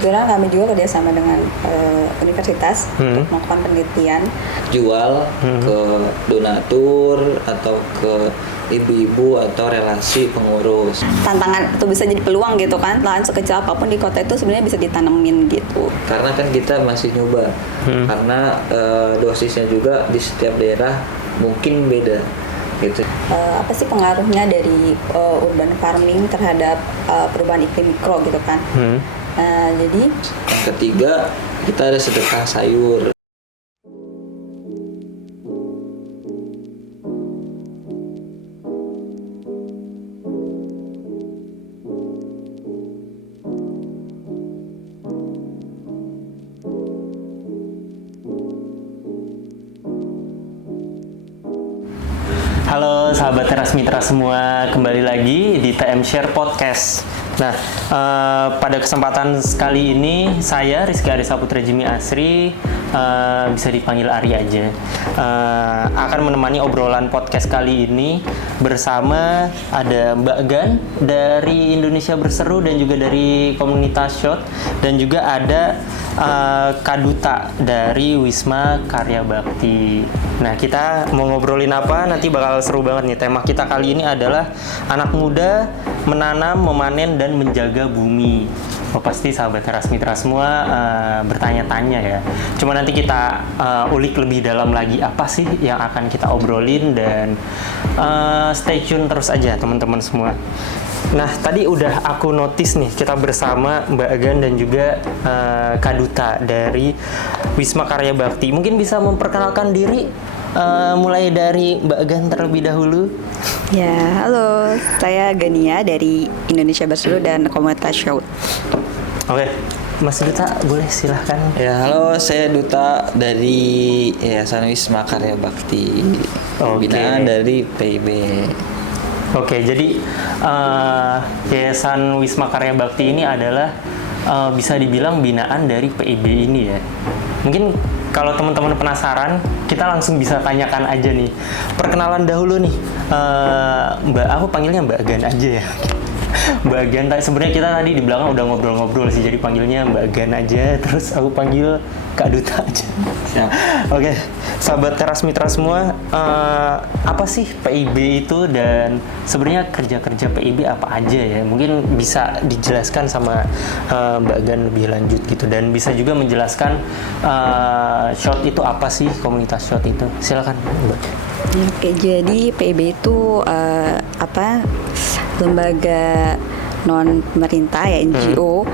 kebetulan kami juga kerjasama dengan universitas untuk melakukan penelitian. Jual ke donatur atau ke ibu-ibu atau relasi pengurus. Tantangan itu bisa jadi peluang gitu kan, lahan sekecil apapun di kota itu sebenarnya bisa ditanemin gitu. Karena kan kita masih nyoba, karena dosisnya juga di setiap daerah mungkin beda gitu. Apa sih pengaruhnya dari urban farming terhadap perubahan iklim mikro gitu kan? Jadi yang ketiga kita ada sedekah sayur. Halo sahabat Teras Mitra semua, kembali lagi di TM Share Podcast. Nah, pada kesempatan kali ini saya Rizky Arisa Putra Jimmy Asri, bisa dipanggil Ari aja, akan menemani obrolan podcast kali ini bersama ada Mbak Gan dari Indonesia Berseru dan juga dari komunitas Shot, dan juga ada Kaduta dari Wisma Karya Bakti. Nah, kita mau ngobrolin apa? Nanti bakal seru banget nih. Tema kita kali ini adalah anak muda menanam, memanen, dan menjaga bumi. Oh, pasti sahabat Teras Mitra semua bertanya-tanya ya. Cuma nanti kita ulik lebih dalam lagi apa sih yang akan kita obrolin, dan stay tune terus aja teman-teman semua. Nah, tadi udah aku notice nih, kita bersama Mbak Gan dan juga Kaduta dari Wisma Karya Bakti. Mungkin bisa memperkenalkan diri, mulai dari Mbak Gan terlebih dahulu. ya, halo, saya Gania dari Indonesia Berseru dan komunitas Shout. Oke, Mas Duta boleh silahkan. Ya, halo, saya Duta dari Yayasan Wisma Karya Bakti, pembinaan dari PIB. Oke, jadi Yayasan Wisma Karya Bakti ini adalah bisa dibilang binaan dari PIB ini ya. Mungkin kalau teman-teman penasaran, kita langsung bisa tanyakan aja nih. Perkenalan dahulu nih, Mbak, aku panggilnya Mbak Gan aja ya. Mbak Gan, sebenarnya kita tadi di belakang udah ngobrol-ngobrol sih, jadi panggilnya Mbak Gan aja, terus aku panggil Kak Duta aja. Oke, sahabat Teras Mitra semua, apa sih PIB itu, dan sebenarnya kerja-kerja PIB apa aja ya? Mungkin bisa dijelaskan sama Mbak Gan lebih lanjut gitu, dan bisa juga menjelaskan Shot itu apa sih, komunitas Shot itu. Silakan, Mbak. Oke, jadi PIB itu lembaga non pemerintah ya, NGO.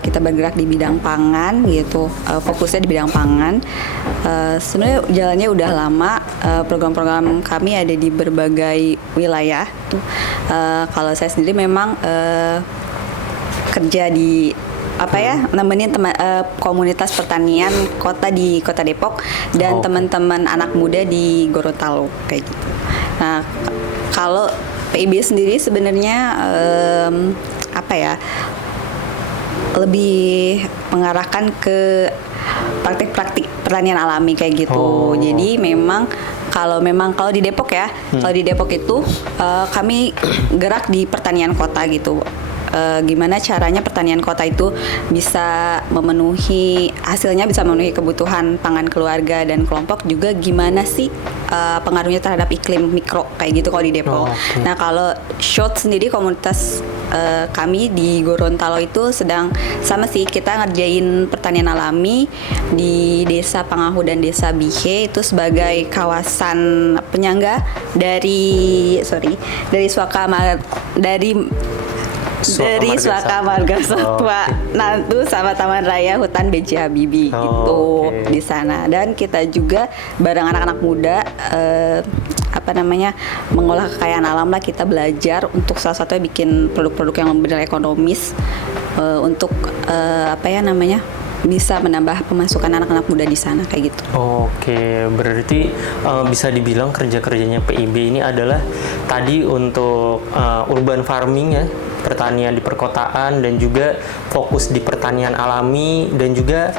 Kita bergerak di bidang pangan gitu, fokusnya di bidang pangan. Sebenarnya jalannya udah lama, program-program kami ada di berbagai wilayah. Kalau saya sendiri memang kerja di nemenin komunitas pertanian kota di Kota Depok dan teman-teman anak muda di Gorontalo kayak gitu. Nah, kalau PIB sendiri sebenarnya lebih mengarahkan ke praktik-praktik pertanian alami kayak gitu. Jadi kalau di Depok ya, kalau di Depok itu kami gerak di pertanian kota gitu. Gimana caranya pertanian kota itu bisa memenuhi kebutuhan pangan keluarga dan kelompok, juga gimana sih pengaruhnya terhadap iklim mikro kayak gitu kalau di Depok. Nah, kalau Shot sendiri komunitas kami di Gorontalo itu sedang sama sih, kita ngerjain pertanian alami di Desa Pangahu dan Desa Bihe, itu sebagai kawasan penyangga dari Swaka Marga Satwa Nantu sama Taman Raya Hutan B.J. Habibie gitu di sana. Dan kita juga bareng anak-anak muda mengolah kekayaan alam lah, kita belajar untuk salah satunya bikin produk-produk yang bernilai ekonomis untuk bisa menambah pemasukan anak-anak muda di sana kayak gitu. Oke, berarti bisa dibilang kerja-kerjanya PIB ini adalah tadi untuk urban farming ya, pertanian di perkotaan dan juga fokus di pertanian alami dan juga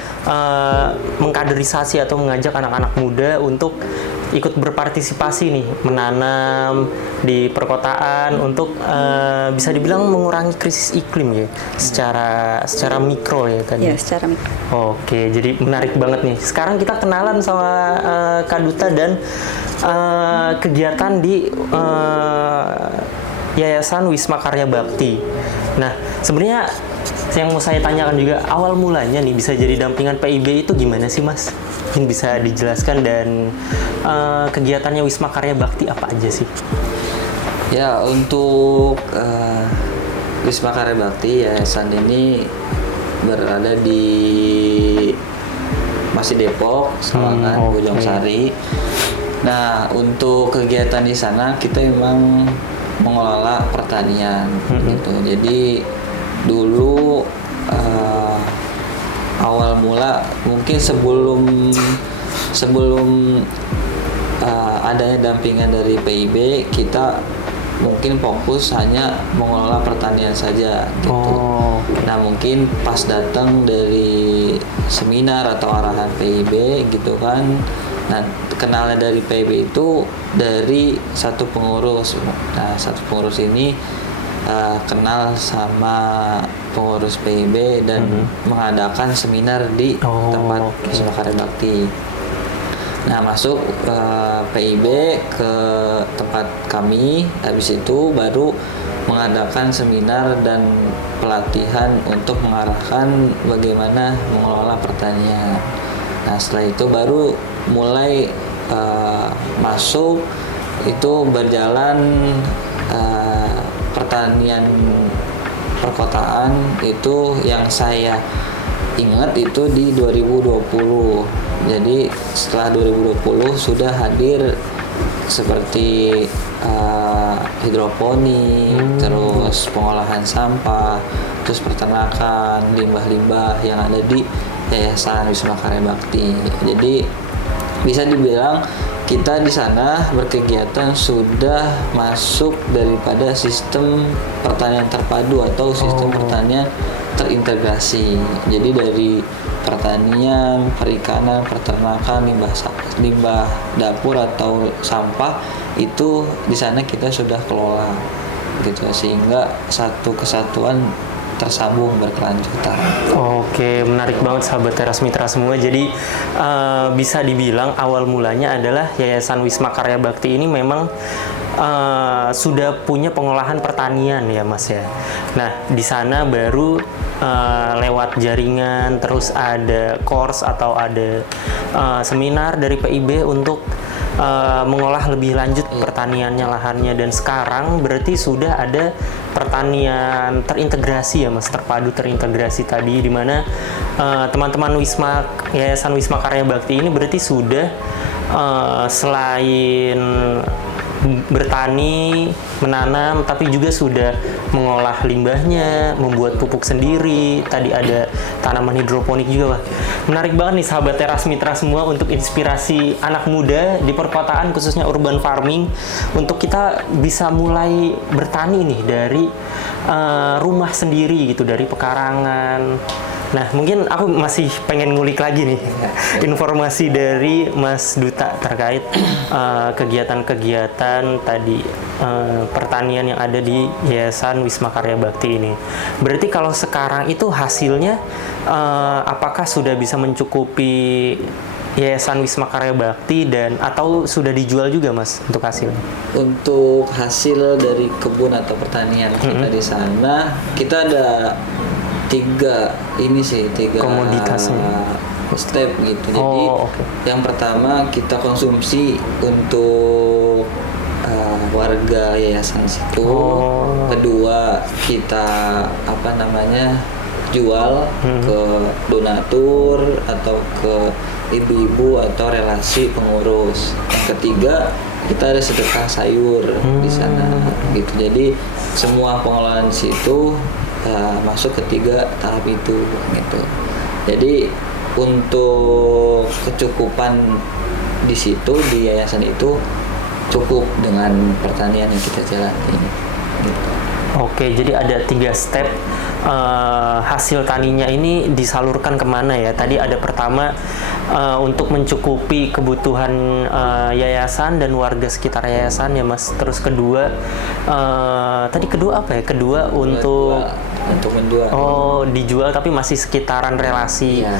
mengkaderisasi atau mengajak anak-anak muda untuk ikut berpartisipasi nih menanam di perkotaan untuk bisa dibilang mengurangi krisis iklim ya secara mikro ya tadi. Ya, secara mikro. Oke, jadi menarik banget nih. Sekarang kita kenalan sama Kak Duta dan kegiatan di Yayasan Wisma Karya Bakti. Nah, sebenarnya yang mau saya tanyakan juga awal mulanya nih bisa jadi dampingan PIB itu gimana sih, Mas? Mungkin bisa dijelaskan dan kegiatannya Wisma Karya Bakti apa aja sih? Ya, untuk Wisma Karya Bakti yayasan ini berada di masih Depok, Sawangan, Bojongsari. Nah, untuk kegiatan di sana kita memang mengelola pertanian gitu. Jadi dulu awal mula mungkin sebelum adanya dampingan dari PIB, kita mungkin fokus hanya mengelola pertanian saja gitu. Nah, mungkin pas datang dari seminar atau arahan PIB gitu kan, nah kenalnya dari PIB itu dari satu pengurus. Nah, satu pengurus ini kenal sama pengurus PIB dan mengadakan seminar di tempat Wisma Karya Bakti. Nah, masuk PIB ke tempat kami, habis itu baru mengadakan seminar dan pelatihan untuk mengarahkan bagaimana mengelola pertanian. Nah, setelah itu baru mulai masuk itu berjalan pertanian perkotaan itu yang saya ingat itu di 2020. Jadi setelah 2020 sudah hadir seperti hidroponik, terus pengolahan sampah, terus peternakan, limbah-limbah yang ada di Yayasan Wisma Karya Bakti. Jadi bisa dibilang kita di sana berkegiatan sudah masuk daripada sistem pertanian terpadu atau sistem pertanian terintegrasi. Jadi dari pertanian, perikanan, peternakan, limbah dapur atau sampah itu di sana kita sudah kelola gitu, sehingga satu kesatuan tersambung berkelanjutan. Oke, menarik banget sahabat Teras Mitra semua. Jadi bisa dibilang awal mulanya adalah Yayasan Wisma Karya Bakti ini memang sudah punya pengolahan pertanian ya, Mas ya. Nah, di sana baru lewat jaringan, terus ada course atau ada seminar dari PIB untuk mengolah lebih lanjut pertaniannya, lahannya, dan sekarang berarti sudah ada pertanian terintegrasi ya, Mas, terpadu terintegrasi tadi, di mana teman-teman Yayasan Wisma Karya Bakti ini berarti sudah selain bertani, menanam, tapi juga sudah mengolah limbahnya, membuat pupuk sendiri. Tadi ada tanaman hidroponik juga, Pak. Menarik banget nih sahabat Teras Mitra semua untuk inspirasi anak muda di perkotaan, khususnya urban farming, untuk kita bisa mulai bertani nih dari rumah sendiri gitu, dari pekarangan. Nah, mungkin aku masih pengen ngulik lagi nih informasi dari Mas Duta terkait kegiatan-kegiatan tadi pertanian yang ada di Yayasan Wisma Karya Bakti ini. Berarti kalau sekarang itu hasilnya apakah sudah bisa mencukupi Yayasan Wisma Karya Bakti dan atau sudah dijual juga, Mas, untuk hasil? Untuk hasil dari kebun atau pertanian kita di sana, kita ada tiga komoditasnya, step gitu. Jadi yang pertama kita konsumsi untuk warga yayasan situ. Kedua kita jual ke donatur atau ke ibu-ibu atau relasi pengurus. Yang ketiga kita ada sedekah sayur di sana gitu. Jadi semua pengelolaan situ masuk ketiga tahap itu gitu. Jadi untuk kecukupan di situ di yayasan itu cukup dengan pertanian yang kita jalani gitu. Oke, jadi ada 3 step hasil taninya ini disalurkan kemana ya? Tadi ada pertama untuk mencukupi kebutuhan yayasan dan warga sekitar yayasan ya Mas. Terus kedua, tadi kedua apa ya? Kedua untuk menjual. Oh, dijual tapi masih sekitaran relasi Iya.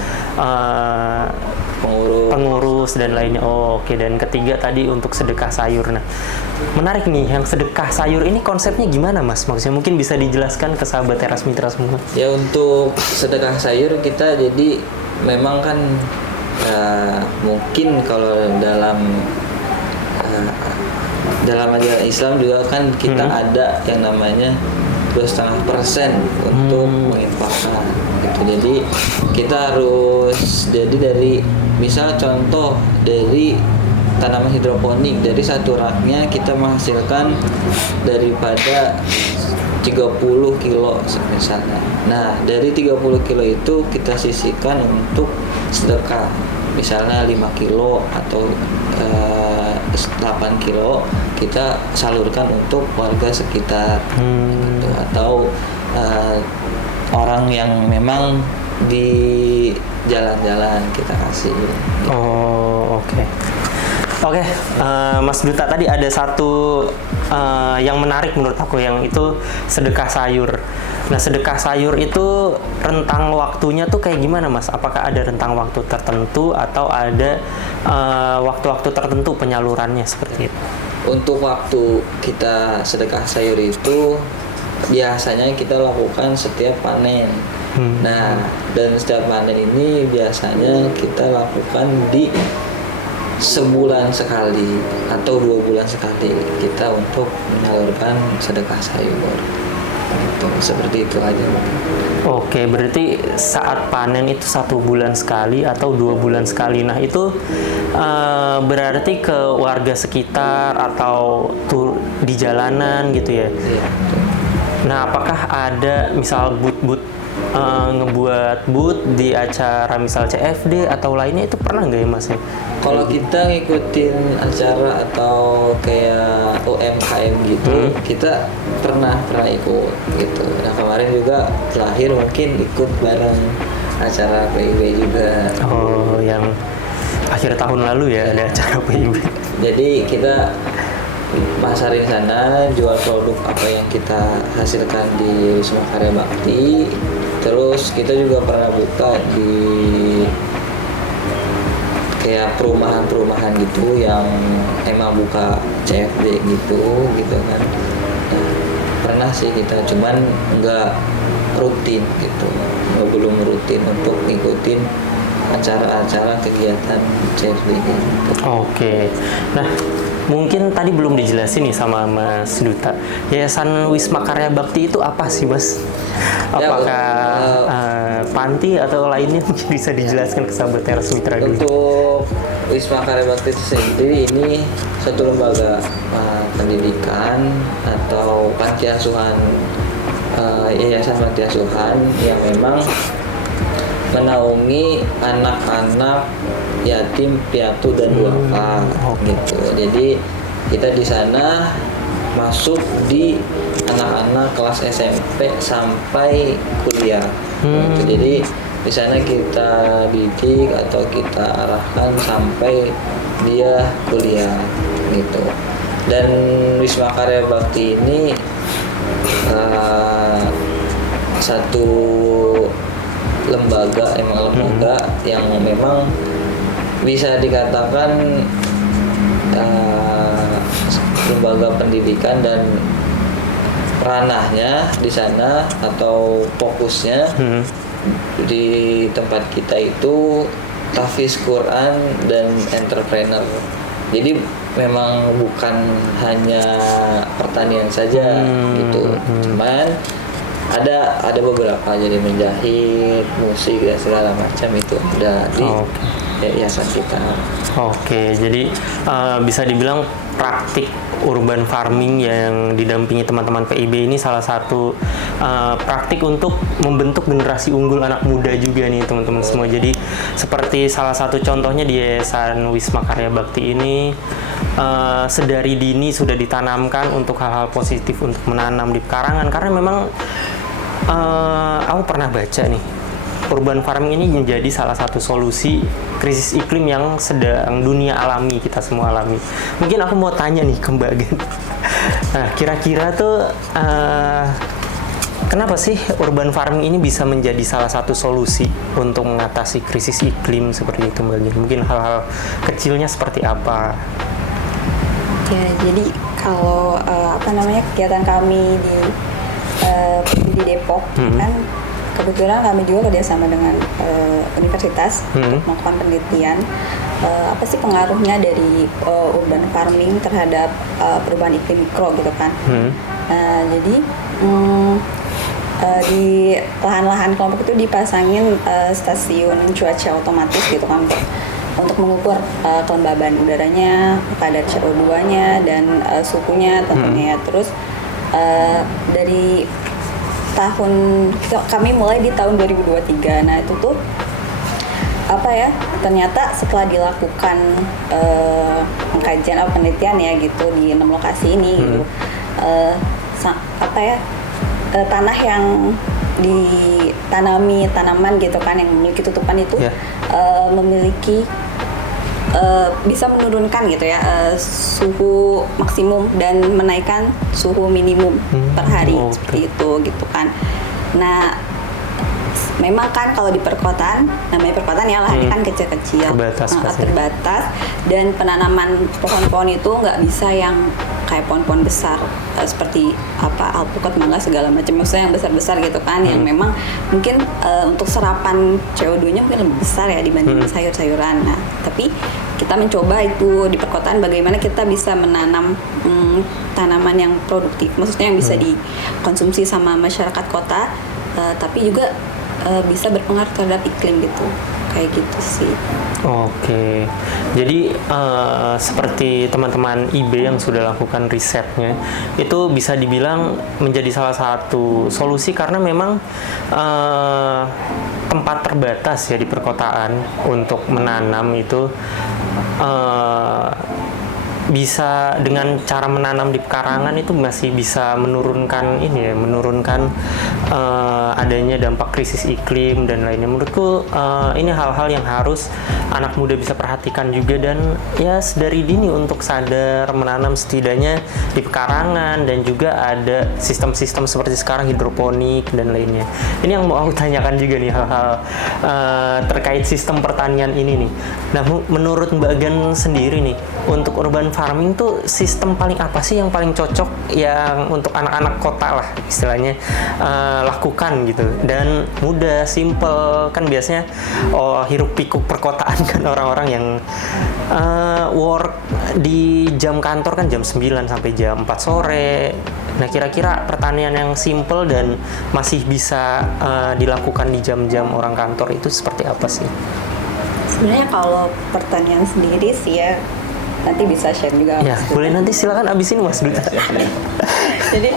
Pengurus dan lainnya. Oh, oke. Dan ketiga tadi untuk sedekah sayur. Nah, menarik nih, yang sedekah sayur ini konsepnya gimana Mas? Maksudnya mungkin bisa dijelaskan ke sahabat Teras Mitra semua. Ya, untuk sedekah sayur kita jadi memang kan mungkin kalau dalam ajaran Islam juga kan kita ada yang namanya 2,5% untuk menginfakkan gitu. Jadi kita harus dari misal contoh dari tanaman hidroponik, dari satu raknya kita menghasilkan daripada 30 kilo misalnya. Nah, dari 30 kilo itu kita sisihkan untuk sedekah. Misalnya 5 kilo atau 8 kilo kita salurkan untuk warga sekitar gitu. Atau orang yang memang di jalan-jalan kita kasih. Oh, oke. Oke, Mas Duta, tadi ada satu yang menarik menurut aku, yang itu sedekah sayur. Nah, sedekah sayur itu rentang waktunya tuh kayak gimana Mas? Apakah ada rentang waktu tertentu atau ada waktu-waktu tertentu penyalurannya seperti itu? Untuk waktu kita sedekah sayur itu biasanya kita lakukan setiap panen. Nah, dan setiap panen ini biasanya kita lakukan di sebulan sekali atau 2 bulan sekali kita untuk menyalurkan sedekah sayur. Gitu, seperti itu aja. Oke, berarti saat panen itu 1 bulan sekali atau 2 bulan sekali. Nah, itu berarti ke warga sekitar atau tuh di jalanan gitu ya? Iya. Nah, apakah ada misal booth ngebuat booth di acara misal CFD atau lainnya, itu pernah nggak ya Mas? Kalau kita ngikutin acara atau kayak UMKM gitu, kita pernah ikut gitu. Nah, kemarin juga terakhir mungkin ikut bareng acara PIB juga. Oh, yang akhir tahun lalu ya, ada acara PIB. Jadi kita pasarin sana, jual produk apa yang kita hasilkan di Wisma Karya Bakti. Terus kita juga pernah buka di kayak perumahan-perumahan gitu yang emang buka CFD gitu kan. Nah, pernah sih kita, cuman nggak rutin gitu, belum rutin untuk ngikutin acara-acara kegiatan CFD gitu. Oke. Nah, mungkin tadi belum dijelasin nih sama Mas Duta. Yayasan Wisma Karya Bakti itu apa sih, Mas? Apakah panti atau lainnya, mungkin bisa dijelaskan ke sahabat Teras Mitra dulu. Untuk Wisma Karya Bakti itu sendiri ini satu lembaga pendidikan atau panti asuhan, yayasan panti asuhan yang memang menaungi anak-anak yatim piatu dan duafa gitu. Jadi kita di sana masuk di anak-anak kelas SMP sampai kuliah. Gitu. Jadi di sana kita didik atau kita arahkan sampai dia kuliah gitu. Dan Wisma Karya Bakti ini satu lembaga yang memang bisa dikatakan lembaga pendidikan, dan ranahnya di sana atau fokusnya di tempat kita itu tahfiz Quran dan entrepreneur. Jadi memang bukan hanya pertanian saja gitu, cuman ada beberapa, jadi menjahit, musik dan segala macam itu ada di yayasan kita. Oke, jadi bisa dibilang praktik urban farming yang didampingi teman-teman PIB ini salah satu praktik untuk membentuk generasi unggul anak muda juga nih teman-teman semua. Jadi seperti salah satu contohnya di Yayasan Wisma Karya Bakti ini sedari dini sudah ditanamkan untuk hal-hal positif untuk menanam di pekarangan, karena memang aku pernah baca nih, urban farming ini menjadi salah satu solusi krisis iklim yang sedang dunia alami, kita semua alami. Mungkin aku mau tanya nih ke Mbak Gen. Nah, kira-kira tuh kenapa sih urban farming ini bisa menjadi salah satu solusi untuk mengatasi krisis iklim seperti itu, Mbak Gen? Mungkin hal-hal kecilnya seperti apa? Ya, jadi kalau kegiatan kami di Depok kan kebetulan kami juga kerjasama dengan universitas untuk melakukan penelitian apa sih pengaruhnya dari urban farming terhadap perubahan iklim mikro gitu kan. Jadi di lahan-lahan kelompok itu dipasangin stasiun cuaca otomatis gitu kan untuk mengukur kelembaban udaranya, kadar CO2-nya dan suhunya tentunya ya. Terus dari kami mulai di tahun 2023. Nah, itu tuh ternyata setelah dilakukan pengkajian atau penelitian ya gitu di 6 lokasi ini gitu. Tanah yang ditanami tanaman gitu kan yang memiliki tutupan itu memiliki bisa menurunkan gitu ya suhu maksimum dan menaikkan suhu minimum per hari seperti itu gitu kan. Nah, memang kan kalau di perkotaan, namanya perkotaan ya lahannya kan kecil-kecil, terbatas, dan penanaman pohon-pohon itu nggak bisa yang kayak pohon-pohon besar seperti alpukat, mangga segala macam, maksudnya yang besar-besar gitu kan, yang memang mungkin untuk serapan CO2-nya mungkin lebih besar ya dibanding sayur-sayuran. Nah, tapi kita mencoba itu di perkotaan bagaimana kita bisa menanam tanaman yang produktif, maksudnya yang bisa dikonsumsi sama masyarakat kota, tapi juga bisa berpengaruh terhadap iklim gitu, kayak gitu sih. Oke, jadi seperti teman-teman IB yang sudah lakukan risetnya, itu bisa dibilang menjadi salah satu solusi karena memang tempat terbatas ya di perkotaan untuk menanam itu bisa dengan cara menanam di pekarangan itu masih bisa menurunkan adanya dampak krisis iklim dan lainnya. Menurutku ini hal-hal yang harus anak muda bisa perhatikan juga, dan ya sedari dini untuk sadar menanam setidaknya di pekarangan, dan juga ada sistem-sistem seperti sekarang hidroponik dan lainnya. Ini yang mau aku tanyakan juga nih, hal-hal terkait sistem pertanian ini nih. Nah, menurut Mbak Gen sendiri nih, untuk urban farming tuh sistem paling apa sih yang paling cocok yang untuk anak-anak kota lah istilahnya lakukan gitu, dan mudah, simple kan biasanya hiruk pikuk perkotaan kan orang-orang yang work di jam kantor kan jam 9 sampai jam 4 sore. Nah, kira-kira pertanian yang simple dan masih bisa dilakukan di jam-jam orang kantor itu seperti apa sih? Sebenarnya kalau pertanian sendiri sih ya, nanti bisa share juga. Ya, boleh, nanti silakan abisin Mas Duta. Jadi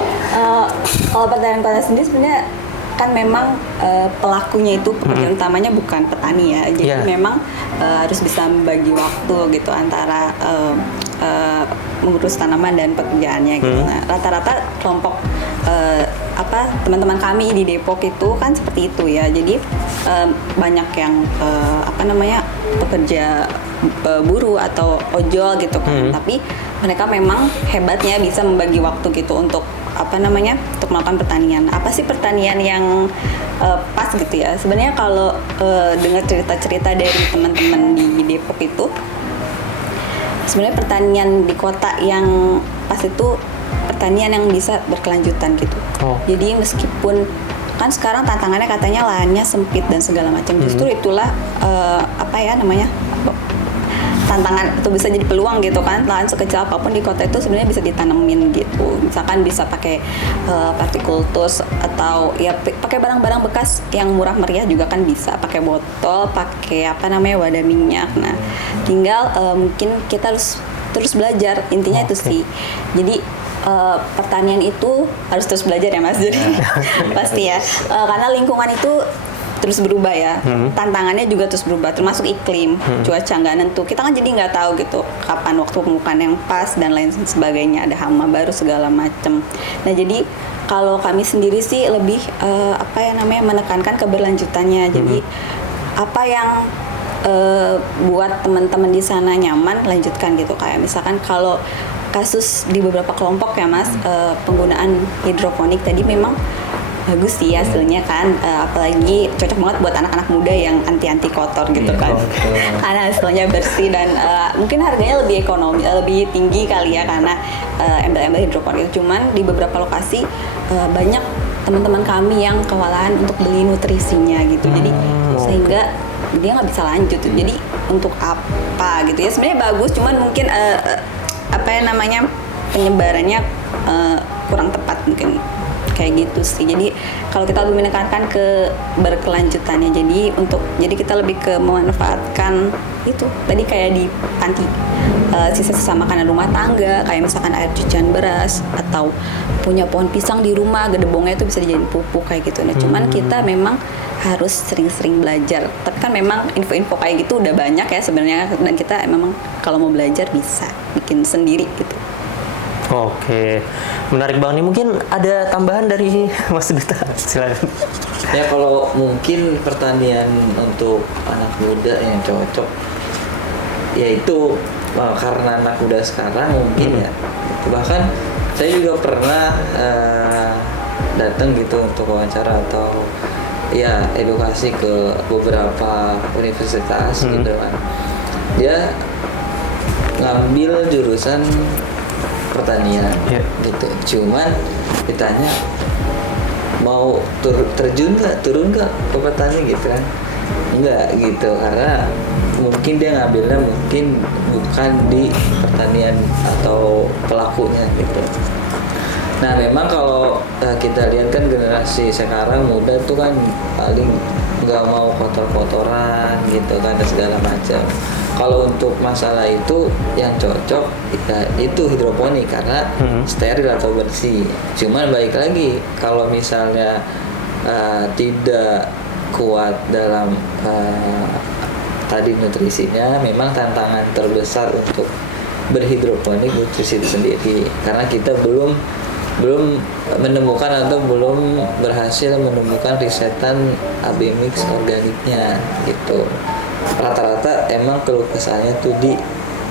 kalau pertanian sendiri sebenarnya kan memang pelakunya itu pekerjaan utamanya bukan petani ya. Jadi memang harus bisa membagi waktu gitu antara mengurus tanaman dan pekerjaannya gitu. Nah, rata-rata kelompok teman-teman kami di Depok itu kan seperti itu ya. Jadi banyak yang pekerja buruh atau ojol gitu kan. Tapi mereka memang hebatnya bisa membagi waktu gitu untuk untuk melakukan pertanian. Apa sih pertanian yang pas gitu ya? Sebenarnya kalau dengar cerita-cerita dari teman-teman di Depok itu, sebenarnya pertanian di kota yang pas itu pertanian yang bisa berkelanjutan gitu. Jadi meskipun kan sekarang tantangannya katanya lahannya sempit dan segala macam, justru itulah tantangan itu bisa jadi peluang gitu kan. Lahan sekecil apapun di kota itu sebenarnya bisa ditanemin gitu. Misalkan bisa pakai vertikultus atau ya pakai pakai barang-barang bekas yang murah meriah juga kan bisa, pakai botol, pakai wadah minyak. Nah, tinggal mungkin kita harus terus belajar, intinya itu sih. Jadi pertanian itu harus terus belajar ya Mas, jadi pasti ya, karena lingkungan itu terus berubah ya, tantangannya juga terus berubah, termasuk iklim, cuaca nggak nentu, kita kan jadi nggak tahu gitu kapan waktu pemupukan yang pas dan lain sebagainya, ada hama baru segala macem. Nah jadi kalau kami sendiri sih lebih menekankan keberlanjutannya. Jadi apa yang buat teman-teman di sana nyaman, lanjutkan gitu. Kayak misalkan kalau kasus di beberapa kelompok ya Mas, penggunaan hidroponik tadi memang bagus sih hasilnya kan, apalagi cocok banget buat anak-anak muda yang anti kotor gitu kan, karena hasilnya bersih dan mungkin harganya lebih ekonomi, lebih tinggi kali ya karena embel-embel hidroponik. Cuman di beberapa lokasi banyak teman-teman kami yang kewalahan untuk beli nutrisinya gitu, jadi sehingga dia nggak bisa lanjut. Jadi untuk apa gitu ya, sebenarnya bagus, cuman mungkin penyebarannya kurang tepat mungkin. Kayak gitu sih. Jadi kalau kita lebih menekankan ke berkelanjutannya, jadi kita lebih ke memanfaatkan itu tadi kayak di panti, sisa-sisa makanan rumah tangga, kayak misalkan air cucian beras atau punya pohon pisang di rumah, gedebongnya itu bisa dijadiin pupuk kayak gitu. Nah cuman kita memang harus sering-sering belajar. Tapi kan memang info-info kayak gitu udah banyak ya sebenarnya, dan kita memang kalau mau belajar bisa bikin sendiri gitu. Oke, menarik banget nih. Mungkin ada tambahan dari Mas Duta, silakan. Ya kalau mungkin pertanian untuk anak muda yang cocok, yaitu karena anak muda sekarang mungkin ya. Bahkan saya juga pernah datang gitu untuk wawancara atau ya edukasi ke beberapa universitas gitu kan. Dia ngambil jurusan pertanian gitu, cuman ditanya mau turun nggak ke petani gitu kan, enggak gitu, karena mungkin dia ngambilnya mungkin bukan di pertanian atau pelakunya gitu. Nah memang kalau kita lihat kan generasi sekarang muda tuh kan paling nggak mau kotor-kotoran gitu kan, dan segala macam. Kalau untuk masalah itu yang cocok ya, itu hidroponik karena steril atau bersih. Cuman balik lagi kalau misalnya tidak kuat dalam tadi nutrisinya, memang tantangan terbesar untuk berhidroponik nutrisi itu sendiri, karena kita belum menemukan atau belum berhasil menemukan risetan AB mix organiknya gitu. Rata-rata emang keluh kesahnya tuh di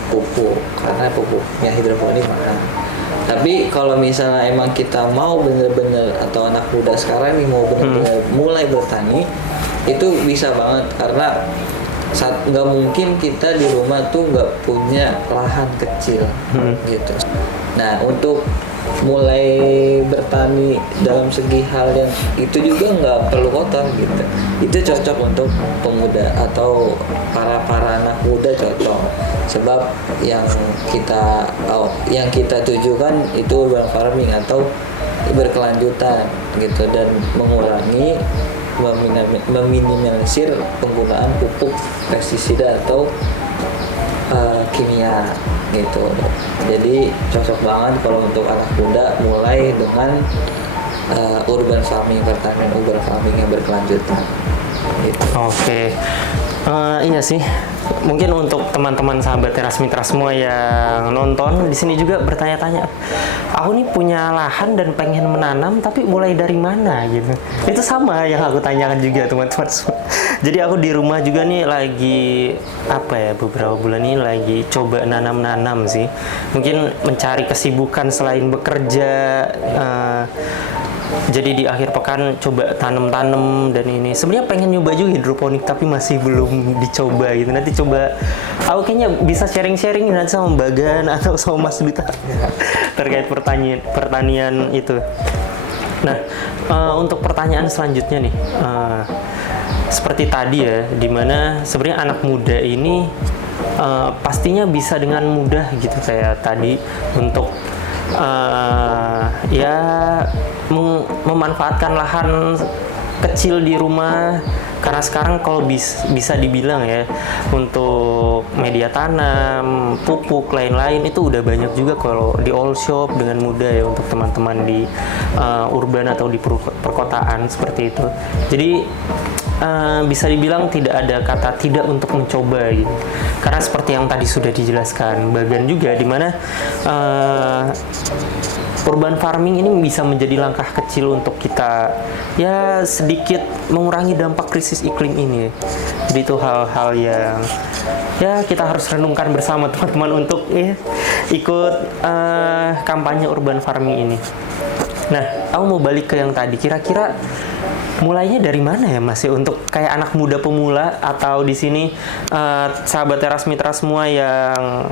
pupuk, karena pupuknya hidroponik mahal. Tapi kalau misalnya emang kita mau bener-bener, atau anak muda sekarang nih mau bener-bener mulai bertani, itu bisa banget, karena nggak mungkin kita di rumah tuh nggak punya lahan kecil gitu. Nah untuk mulai bertani dalam segi hal yang itu juga nggak perlu kotor gitu, itu cocok untuk pemuda atau para anak muda cocok, sebab yang kita tujukan itu urban farming atau berkelanjutan gitu, dan mengurangi meminimalisir penggunaan pupuk pestisida atau kimia gitu. Jadi cocok banget kalau untuk anak muda mulai dengan urban farming, pertanian urban farming yang berkelanjutan gitu. Oke. Iya sih. Mungkin untuk teman-teman sahabat Teras Mitra semua yang nonton di sini juga bertanya-tanya, aku nih punya lahan dan pengen menanam, tapi mulai dari mana gitu. Itu sama yang aku tanyakan juga teman-teman semua. Jadi aku di rumah juga nih lagi beberapa bulan ini lagi coba nanam-nanam sih. Mungkin mencari kesibukan selain bekerja. Jadi di akhir pekan coba tanam-tanam, dan ini sebenarnya pengen nyoba juga hidroponik tapi masih belum dicoba gitu. Nanti coba, aku kayaknya bisa sharing-sharing nanti sama Mbak Gan atau sama Mas Duta terkait pertanian itu. Nah, untuk pertanyaan selanjutnya nih, seperti tadi ya, dimana sebenarnya anak muda ini pastinya bisa dengan mudah gitu kayak tadi untuk memanfaatkan lahan kecil di rumah, karena sekarang kalau bisa dibilang ya, untuk media tanam, pupuk, lain-lain itu udah banyak juga kalau di all shop dengan mudah ya untuk teman-teman di urban atau di perkotaan seperti itu. Jadi bisa dibilang tidak ada kata tidak untuk mencoba gitu. Karena seperti yang tadi sudah dijelaskan Bagan juga, dimana urban farming ini bisa menjadi langkah kecil untuk kita ya sedikit mengurangi dampak krisis iklim ini. Jadi itu hal-hal yang ya kita harus renungkan bersama teman-teman untuk ikut kampanye urban farming ini. Nah, aku mau balik ke yang tadi. Kira-kira mulainya dari mana ya Mas ya, untuk kayak anak muda pemula atau di sini sahabat Teras Mitra semua yang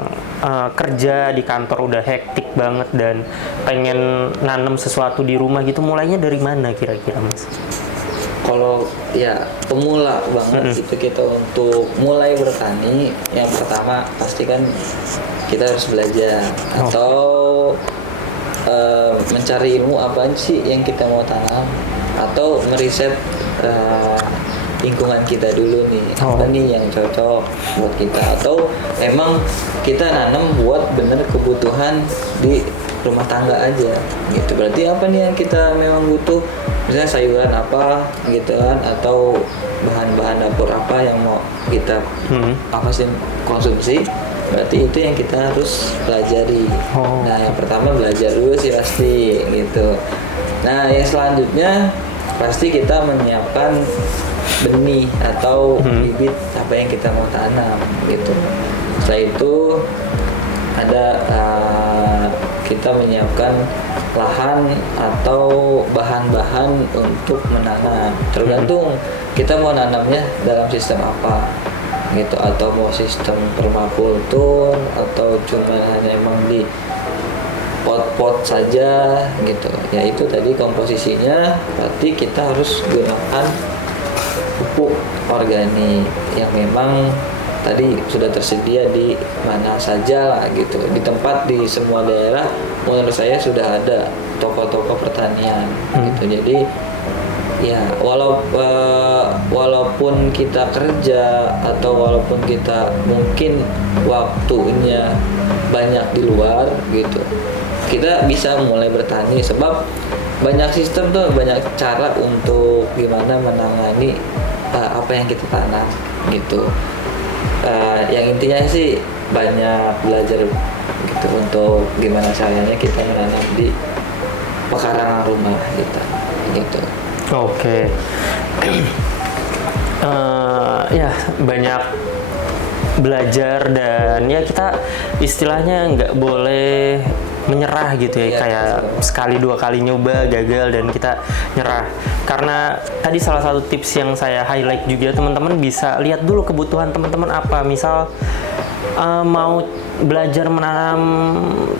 kerja di kantor udah hektik banget dan pengen nanam sesuatu di rumah gitu, mulainya dari mana kira-kira Mas? Kalau ya pemula banget gitu kita untuk mulai bertani, yang pertama pasti kan kita harus belajar atau mencari ilmu apa sih yang kita mau tanam, atau meriset lingkungan kita dulu nih, apa nih yang cocok buat kita, atau emang kita nanam buat bener kebutuhan di rumah tangga aja gitu. Berarti apa nih yang kita memang butuh, misalnya sayuran apa gitu kan, atau bahan-bahan dapur apa yang mau kita apa sih konsumsi. Berarti itu yang kita harus pelajari. Nah, yang pertama belajar dulu sih pasti gitu. Nah, yang selanjutnya pasti kita menyiapkan benih atau bibit apa yang kita mau tanam gitu. Setelah itu ada kita menyiapkan lahan atau bahan-bahan untuk menanam. Tergantung kita mau nanamnya dalam sistem apa gitu, atau mau sistem permakultur atau cuma hanya emang di pot-pot saja gitu. Ya itu tadi komposisinya, berarti kita harus gunakan pupuk organik yang memang tadi sudah tersedia di mana saja lah gitu. Di tempat di semua daerah menurut saya sudah ada toko-toko pertanian gitu. Jadi ya walaupun kita kerja atau walaupun kita mungkin waktunya banyak di luar gitu, kita bisa mulai bertani, sebab banyak sistem tuh, banyak cara untuk gimana menangani apa yang kita tanam gitu. Yang intinya sih banyak belajar gitu untuk gimana caranya kita menanam di pekarangan rumah kita gitu. Oke. Ya banyak belajar, dan ya kita istilahnya nggak boleh menyerah gitu ya, kayak sekali dua kali nyoba gagal dan kita nyerah. Karena tadi salah satu tips yang saya highlight juga, teman-teman bisa lihat dulu kebutuhan teman-teman apa. Misal mau belajar menanam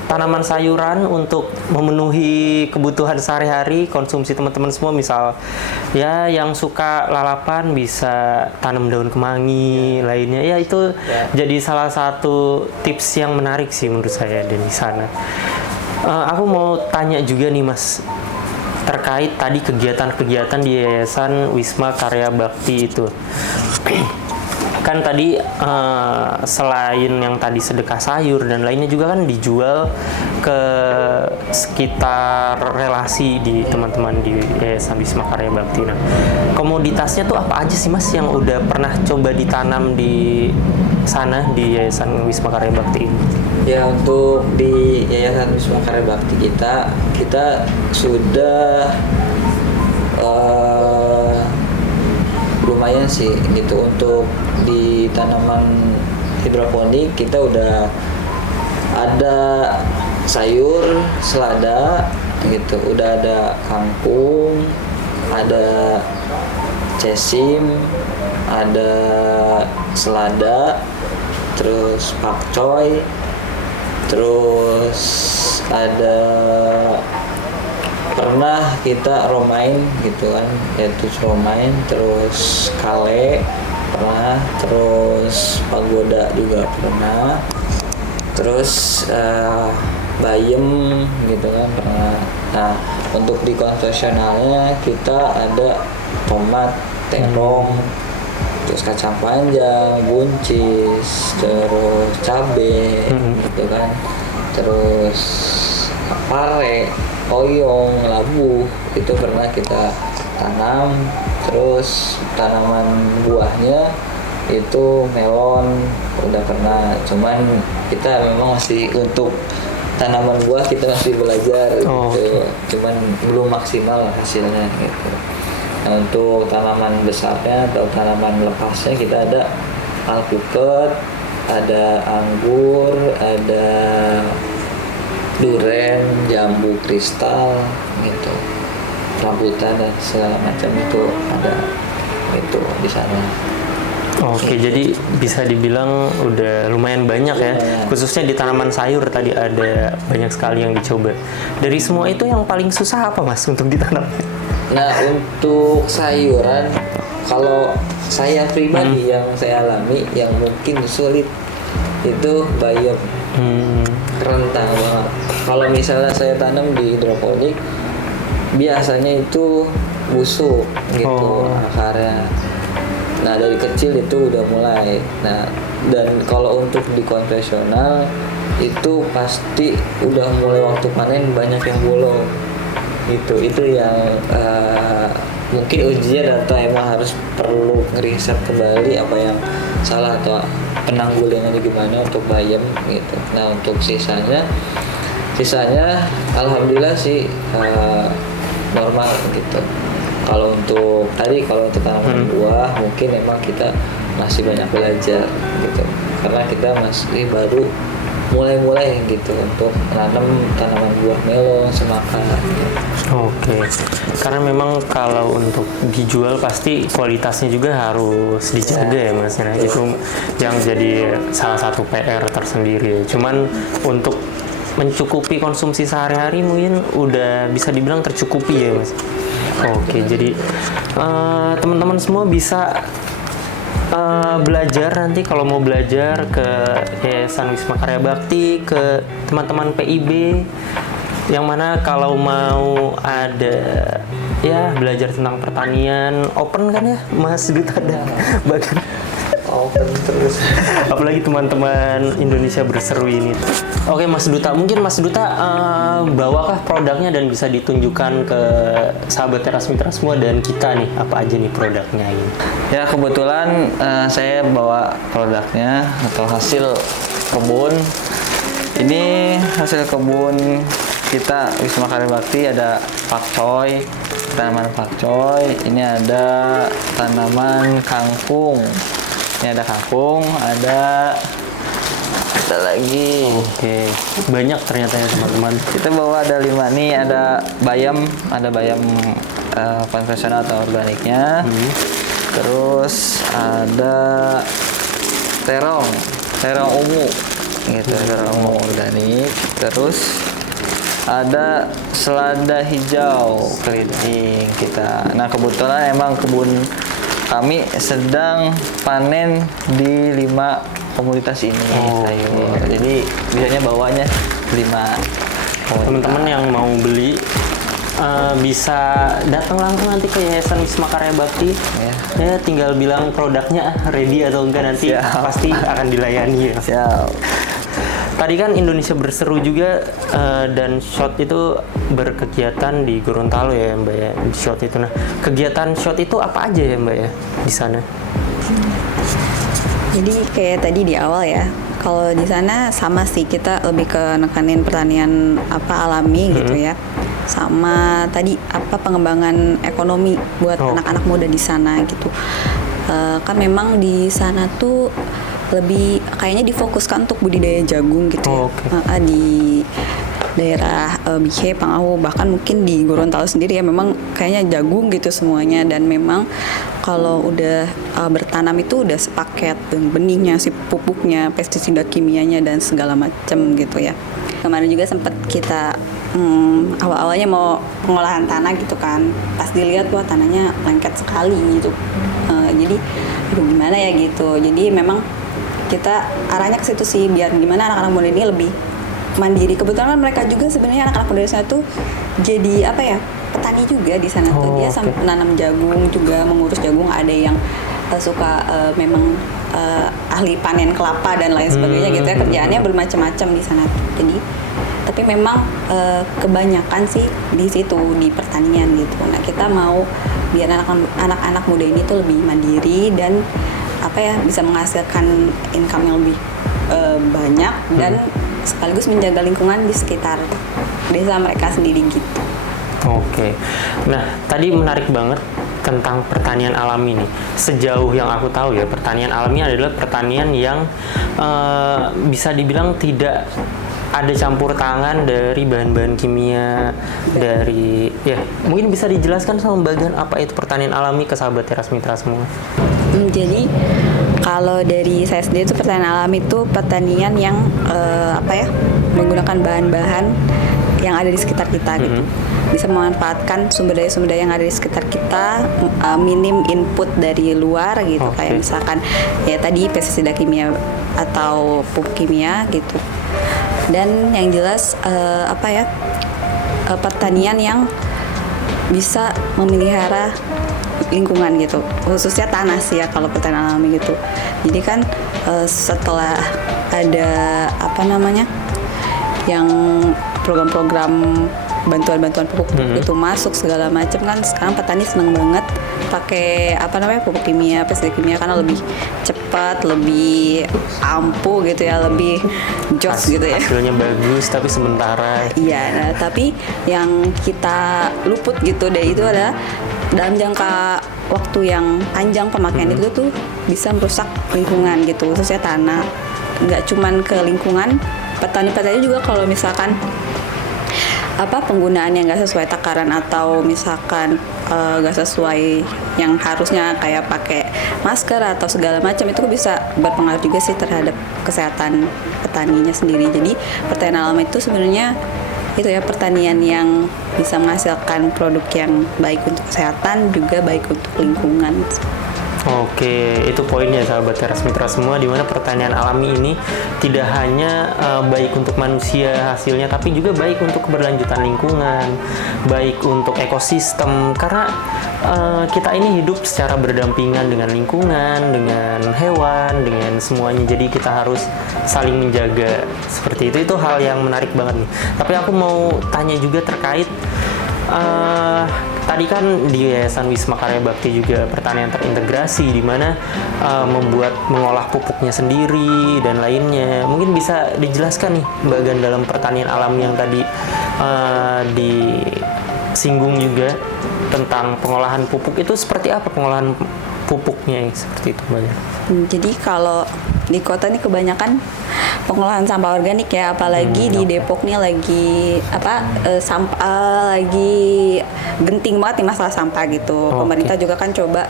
tanaman sayuran untuk memenuhi kebutuhan sehari-hari konsumsi teman-teman semua, misal ya yang suka lalapan bisa tanam daun kemangi, lainnya ya itu jadi salah satu tips yang menarik sih menurut saya dari sana. Aku mau tanya juga nih Mas, terkait tadi kegiatan-kegiatan di Yayasan Wisma Karya Bakti itu. Kan tadi selain yang tadi sedekah sayur dan lainnya juga kan dijual ke sekitar relasi di teman-teman di Yayasan Wisma Karya Bakti. Nah, komoditasnya tuh apa aja sih Mas yang udah pernah coba ditanam di sana di Yayasan Wisma Karya Bakti ini? Ya, untuk di Yayasan Wisma Karya Bakti kita sudah lumayan sih gitu. Untuk di tanaman hidroponik kita udah ada sayur selada gitu, udah ada kangkung, ada cesim, ada selada, terus pakcoy, terus ada pernah kita romain gitu kan, yaitu romain, terus kale pernah, terus pagoda juga pernah, terus bayam gitu kan pernah. Nah untuk di konvensionalnya kita ada tomat, terong, terus kacang panjang, buncis, terus cabe gitu kan, terus pare, oyong, labu itu pernah kita tanam. Terus tanaman buahnya itu melon udah pernah, cuman kita memang masih untuk tanaman buah kita masih belajar gitu, cuman belum maksimal hasilnya gitu. Nah untuk tanaman besarnya atau tanaman lepasnya kita ada alpukat, ada anggur, ada duren, jambu kristal gitu, rambutan dan segala macam itu ada itu di sana. Oke, jadi bisa dibilang udah lumayan banyak ya, khususnya di tanaman sayur tadi ada banyak sekali yang dicoba. Dari semua itu yang paling susah apa Mas untuk ditanam? Nah untuk sayuran, kalau saya pribadi yang saya alami yang mungkin sulit itu bayam. Rentang banget. Kalau misalnya saya tanam di hidroponik, biasanya itu busuk gitu akarnya. Nah dari kecil itu udah mulai. Nah dan kalau untuk di konvensional itu pasti udah mulai waktu panen banyak yang bolong gitu. Itu yang mungkin ujian atau emang harus perlu ngeriset kembali apa yang salah atau penanggulangannya gimana untuk bayam gitu. Nah untuk sisanya alhamdulillah sih normal gitu. Kalau untuk tanaman buah mungkin memang kita masih banyak belajar gitu, karena kita masih baru mulai gitu untuk menanam tanaman buah melon, semangka gitu. Oke, karena memang kalau untuk dijual pasti kualitasnya juga harus dijaga ya Mas. Nah, itu yang jadi salah satu PR tersendiri. Cuman untuk mencukupi konsumsi sehari-hari mungkin udah bisa dibilang tercukupi ya Mas. Oke, jadi teman-teman semua bisa belajar nanti kalau mau belajar ke Yayasan Wisma Karya Bakti, ke teman-teman PIB, yang mana kalau mau ada ya belajar tentang pertanian open kan ya Mas Duta ada bahkan Open terus. Apalagi teman-teman Indonesia Berseru ini. Oke Mas Duta, mungkin Mas Duta bawakah produknya dan bisa ditunjukkan ke sahabat Teras Mitra semua dan kita nih apa aja nih produknya ini? Ya kebetulan saya bawa produknya atau hasil kebun. Ini hasil kebun kita Wisma Karya Bakti, ada pakcoy, tanaman pakcoy. Ini ada tanaman kangkung. Ini ada kangkung, ada lagi. Oke, banyak ternyata ya teman-teman. Kita bawa ada 5 nih, ada bayam konvensional atau organiknya. Terus ada terong ungu gitu, terong ungu organik. Terus ada selada hijau keliling kita. Nah kebetulan emang kebun kami sedang panen di 5 komoditas ini sayur. Jadi biasanya bawanya 5. Teman-teman yang mau beli bisa datang langsung nanti ke Yayasan Wisma Karya Bakti. Ya tinggal bilang produknya ready atau enggak, nanti pasti akan dilayani ya. Siap. Tadi kan Indonesia Berseru juga dan SHOT itu berkegiatan di Gorontalo ya Mbak ya, di SHOT itu. Nah, kegiatan SHOT itu apa aja ya Mbak ya di sana? Jadi kayak tadi di awal ya, kalau di sana sama sih, kita lebih ke nekanin pertanian alami gitu ya. Sama tadi pengembangan ekonomi buat anak-anak muda di sana gitu. Kan memang di sana tuh lebih kayaknya difokuskan untuk budidaya jagung gitu ya. Di daerah Bihe, Pangawu, bahkan mungkin di Gorontalo sendiri ya memang kayaknya jagung gitu semuanya. Dan memang kalau udah bertanam itu udah sepaket dengan benihnya, si pupuknya, pestisida kimianya dan segala macam gitu ya. Kemarin juga sempat kita awal-awalnya mau pengolahan tanah gitu kan, pas dilihat wah tanahnya lengket sekali gitu. Jadi gimana ya gitu. Jadi memang kita arahnya ke situ sih, biar gimana anak-anak muda ini lebih mandiri. Kebetulan mereka juga sebenarnya anak-anak muda di sana tuh jadi apa ya, petani juga di sana tuh. Dia sampai menanam jagung juga, mengurus jagung. Ada yang suka memang ahli panen kelapa dan lain sebagainya gitu ya. Kerjaannya bermacam-macam di sana. Jadi tapi memang kebanyakan sih di situ di pertanian gitu. Nah, kita mau biar anak-anak muda ini tuh lebih mandiri dan apa ya, bisa menghasilkan income yang lebih banyak dan sekaligus menjaga lingkungan di sekitar desa mereka sendiri gitu. Oke. Nah, tadi menarik banget tentang pertanian alami nih. Sejauh yang aku tahu ya, pertanian alami adalah pertanian yang bisa dibilang tidak ada campur tangan dari bahan-bahan kimia, dari ya mungkin bisa dijelaskan sama bagian apa itu pertanian alami ke sahabat Teras Mitra semua. Jadi kalau dari saya sendiri itu pertanian alami itu pertanian yang apa ya, menggunakan bahan-bahan yang ada di sekitar kita gitu. Bisa memanfaatkan sumber daya yang ada di sekitar kita, minim input dari luar gitu. Kayak misalkan ya tadi pestisida kimia atau pupuk kimia gitu. Dan yang jelas apa ya, pertanian yang bisa memelihara lingkungan gitu, khususnya tanah sih ya kalau pertanian alami gitu. Jadi kan setelah ada apa namanya, yang program-program bantuan pupuk itu masuk segala macam kan, sekarang petani seneng banget pakai apa namanya, pupuk kimia, pestisida kimia karena lebih cepat, lebih ampuh gitu ya, lebih jos gitu ya. Hasilnya bagus tapi sementara. Iya, nah, tapi yang kita luput gitu deh itu adalah dalam jangka waktu yang panjang pemakaian itu tuh bisa merusak lingkungan gitu, khususnya tanah. Nggak cuman ke lingkungan, petani-petani juga kalau misalkan apa penggunaan yang nggak sesuai takaran atau misalkan nggak sesuai yang harusnya kayak pakai masker atau segala macam, itu bisa berpengaruh juga sih terhadap kesehatan petaninya sendiri. Jadi pertanian alami itu sebenarnya itu ya, pertanian yang bisa menghasilkan produk yang baik untuk kesehatan juga baik untuk lingkungan. Oke, itu poinnya sahabat Teras Mitra semua, di mana pertanian alami ini tidak hanya baik untuk manusia hasilnya, tapi juga baik untuk keberlanjutan lingkungan, baik untuk ekosistem, karena kita ini hidup secara berdampingan dengan lingkungan, dengan hewan, dengan semuanya. Jadi kita harus saling menjaga seperti itu. Itu hal yang menarik banget nih. Tapi aku mau tanya juga terkait tadi kan di Yayasan Wisma Karya Bakti juga pertanian terintegrasi, di mana mengolah pupuknya sendiri dan lainnya. Mungkin bisa dijelaskan nih bagian dalam pertanian alami yang tadi disinggung juga tentang pengolahan pupuk itu seperti apa, pengolahan pupuknya seperti itu Mbak? Jadi kalau di kota nih kebanyakan pengolahan sampah organik ya, apalagi di Depok nih lagi sampah lagi genting banget nih masalah sampah gitu. Pemerintah juga kan coba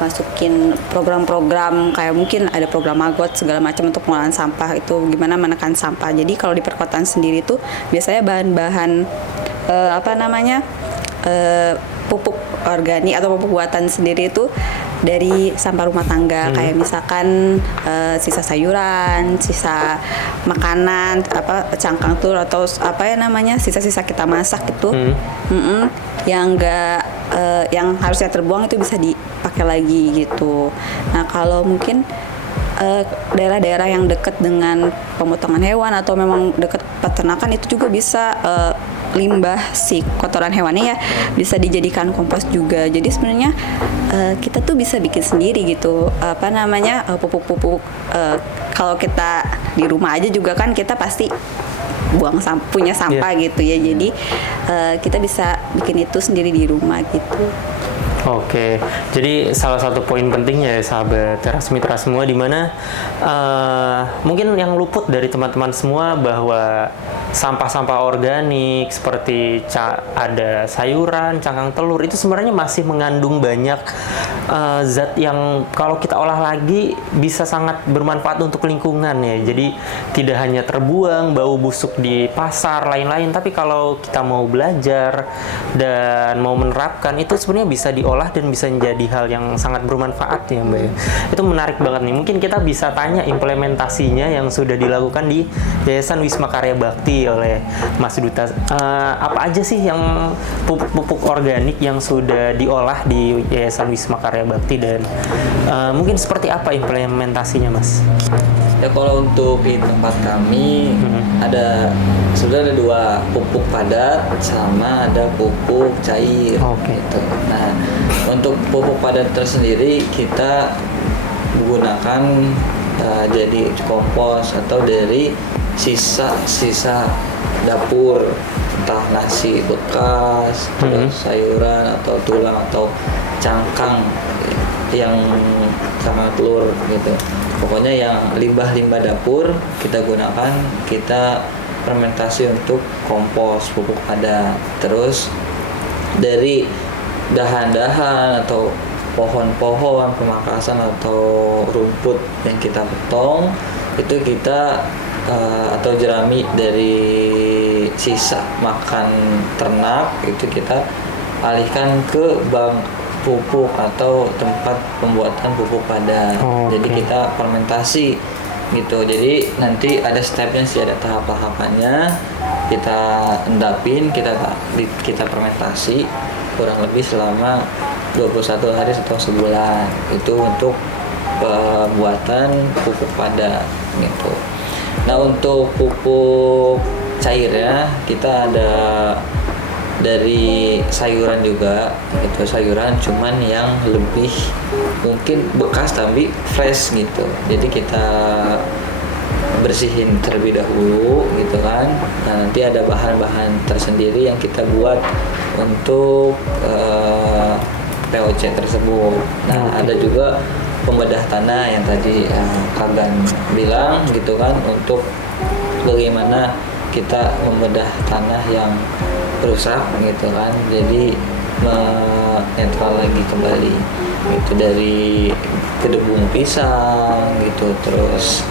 masukin program-program kayak mungkin ada program Magot segala macam untuk pengolahan sampah, itu gimana menekan sampah. Jadi kalau di perkotaan sendiri tuh biasanya bahan-bahan pupuk organik atau pupuk buatan sendiri itu dari sampah rumah tangga, kayak misalkan sisa sayuran, sisa makanan, cangkang telur atau sisa-sisa kita masak itu, yang yang harusnya terbuang itu bisa dipakai lagi gitu. Nah kalau mungkin daerah-daerah yang dekat dengan pemotongan hewan atau memang dekat peternakan itu juga bisa limbah si kotoran hewannya ya bisa dijadikan kompos juga. Jadi sebenarnya kita tuh bisa bikin sendiri gitu pupuk-pupuk. Kalau kita di rumah aja juga kan kita pasti punya sampah gitu ya. Jadi kita bisa bikin itu sendiri di rumah gitu. Oke, jadi salah satu poin pentingnya ya sahabat Teras Mitra semua, di mana mungkin yang luput dari teman-teman semua bahwa sampah-sampah organik seperti ada sayuran, cangkang telur itu sebenarnya masih mengandung banyak zat yang kalau kita olah lagi bisa sangat bermanfaat untuk lingkungan ya. Jadi tidak hanya terbuang, bau busuk di pasar, lain-lain, tapi kalau kita mau belajar dan mau menerapkan itu sebenarnya bisa diolah diolah dan bisa menjadi hal yang sangat bermanfaat ya Mbak ya. Itu menarik banget nih. Mungkin kita bisa tanya implementasinya yang sudah dilakukan di Yayasan Wisma Karya Bakti oleh Mas Duta. Apa aja sih yang pupuk organik yang sudah diolah di Yayasan Wisma Karya Bakti dan mungkin seperti apa implementasinya Mas? Ya kalau untuk di tempat kami sebenarnya ada 2, pupuk padat sama ada pupuk cair. Gitu. Nah untuk pupuk padat tersendiri kita menggunakan jadi kompos atau dari sisa dapur, entah nasi bekas, terus sayuran atau tulang atau cangkang yang sama telur gitu. Pokoknya yang limbah-limbah dapur kita gunakan, kita fermentasi untuk kompos pupuk padat. Terus dari dahan-dahan atau pohon-pohon pemangkasan atau rumput yang kita potong itu kita atau jerami dari sisa makan ternak itu kita alihkan ke bank pupuk atau tempat pembuatan pupuk padat. Jadi kita fermentasi gitu. Jadi nanti ada stepnya sih, ada tahap-tahapannya. Kita endapin, kita fermentasi kurang lebih selama 21 hari atau sebulan. Itu untuk pembuatan pupuk padat gitu. Nah untuk pupuk cairnya kita ada dari sayuran juga, itu sayuran cuman yang lebih mungkin bekas tapi fresh gitu. Jadi kita bersihin terlebih dahulu gitu kan. Nah nanti ada bahan-bahan tersendiri yang kita buat untuk POC tersebut. Nah ada juga pembedah tanah yang tadi Kagan bilang gitu kan, untuk bagaimana kita membedah tanah yang rusak gitu kan, jadi netral lagi kembali gitu, dari kedebung pisang gitu. Terus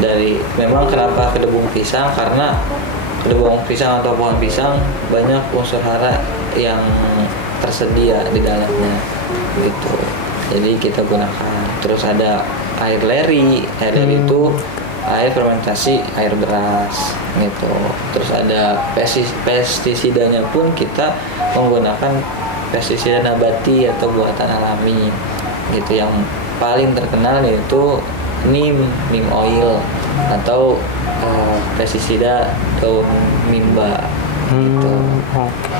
dari memang kenapa kedebung pisang, karena kedebung pisang atau pohon pisang banyak unsur hara yang tersedia di dalamnya gitu, jadi kita gunakan. Terus ada air leri itu air fermentasi air beras gitu. Terus ada pestisidanya pun kita menggunakan pestisida nabati atau buatan alami gitu. Yang paling terkenal yaitu neem oil atau pestisida daun mimba gitu.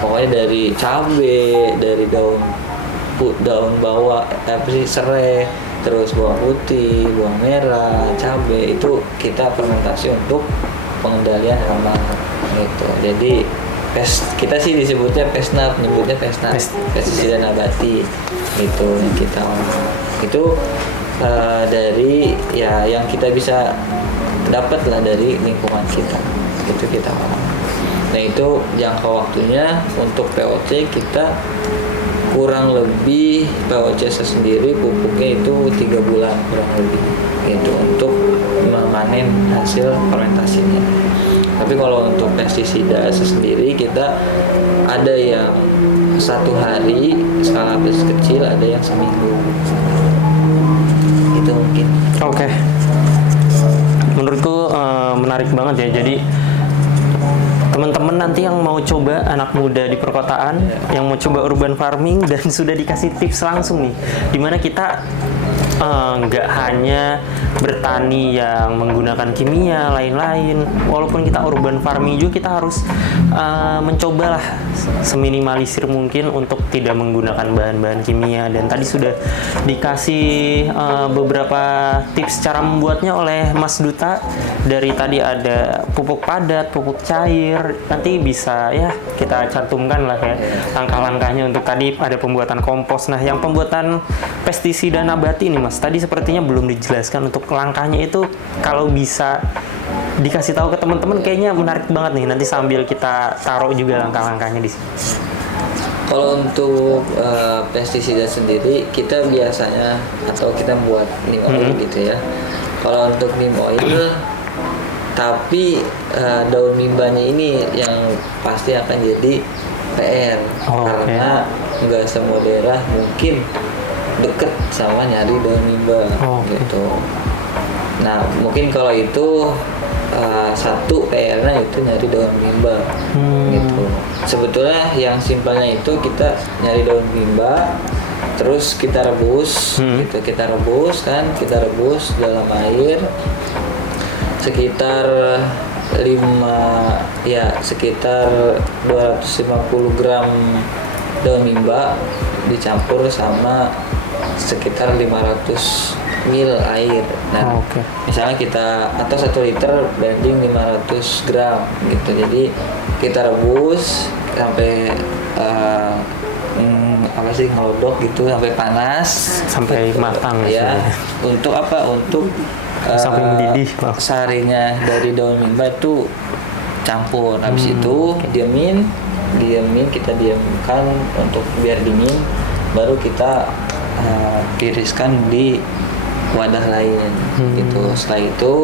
Pokoknya dari cabe, dari daun bawang, serai, terus bawang putih, bawang merah, cabai, itu kita fermentasi untuk pengendalian hama gitu. Jadi kita sih disebutnya pesnat, nyebutnya pesnat, pestisida nabati gitu yang kita olah. Itu dari ya yang kita bisa dapat lah dari lingkungan kita, itu kita olah. Nah itu jangka waktunya untuk POC kita kurang lebih POC sendiri pupuknya itu 3 bulan kurang lebih gitu untuk memanen hasil fermentasinya. Tapi kalau untuk pestisida sendiri kita ada yang 1 hari skala kecil, ada yang seminggu. Itu mungkin. Oke. Menurutku menarik banget ya. Jadi teman-teman nanti yang mau coba, anak muda di perkotaan yang mau coba urban farming dan sudah dikasih tips langsung nih, dimana kita nggak hanya bertani yang menggunakan kimia lain-lain. Walaupun kita urban farming juga, kita harus mencobalah seminimalisir mungkin untuk tidak menggunakan bahan-bahan kimia. Dan tadi sudah dikasih beberapa tips cara membuatnya oleh Mas Duta. Dari tadi ada pupuk padat, pupuk cair, nanti bisa ya kita cantumkan lah ya langkah-langkahnya. Untuk tadi ada pembuatan kompos. Nah yang pembuatan pestisida nabati nih Mas, tadi sepertinya belum dijelaskan untuk langkahnya itu. Kalau bisa dikasih tahu ke teman-teman kayaknya menarik banget nih, nanti sambil kita taruh juga langkah-langkahnya di sini. Kalau untuk pestisida sendiri kita biasanya atau kita buat neem oil gitu ya. Kalau untuk neem oil tapi daun mimbanya ini yang pasti akan jadi PR karena nggak semua daerah mungkin deket sama nyari daun mimba gitu. Nah mungkin kalau itu satu PR-nya itu nyari daun mimba gitu. Sebetulnya yang simpelnya itu kita nyari daun mimba, terus kita rebus gitu, kita rebus dalam air sekitar 250 gram daun mimba dicampur sama sekitar 500 ml air. Nah, misalnya kita atau 1 liter banding 500 gram gitu. Jadi kita rebus sampai ngelodok gitu, sampai panas, sampai matang ya. Untuk apa? Untuk sampai mendidih. Sarinya dari daun mimba itu campur. Habis itu diamin, kita diamkan untuk biar dingin, baru kita tiriskan di wadah lain gitu. Setelah itu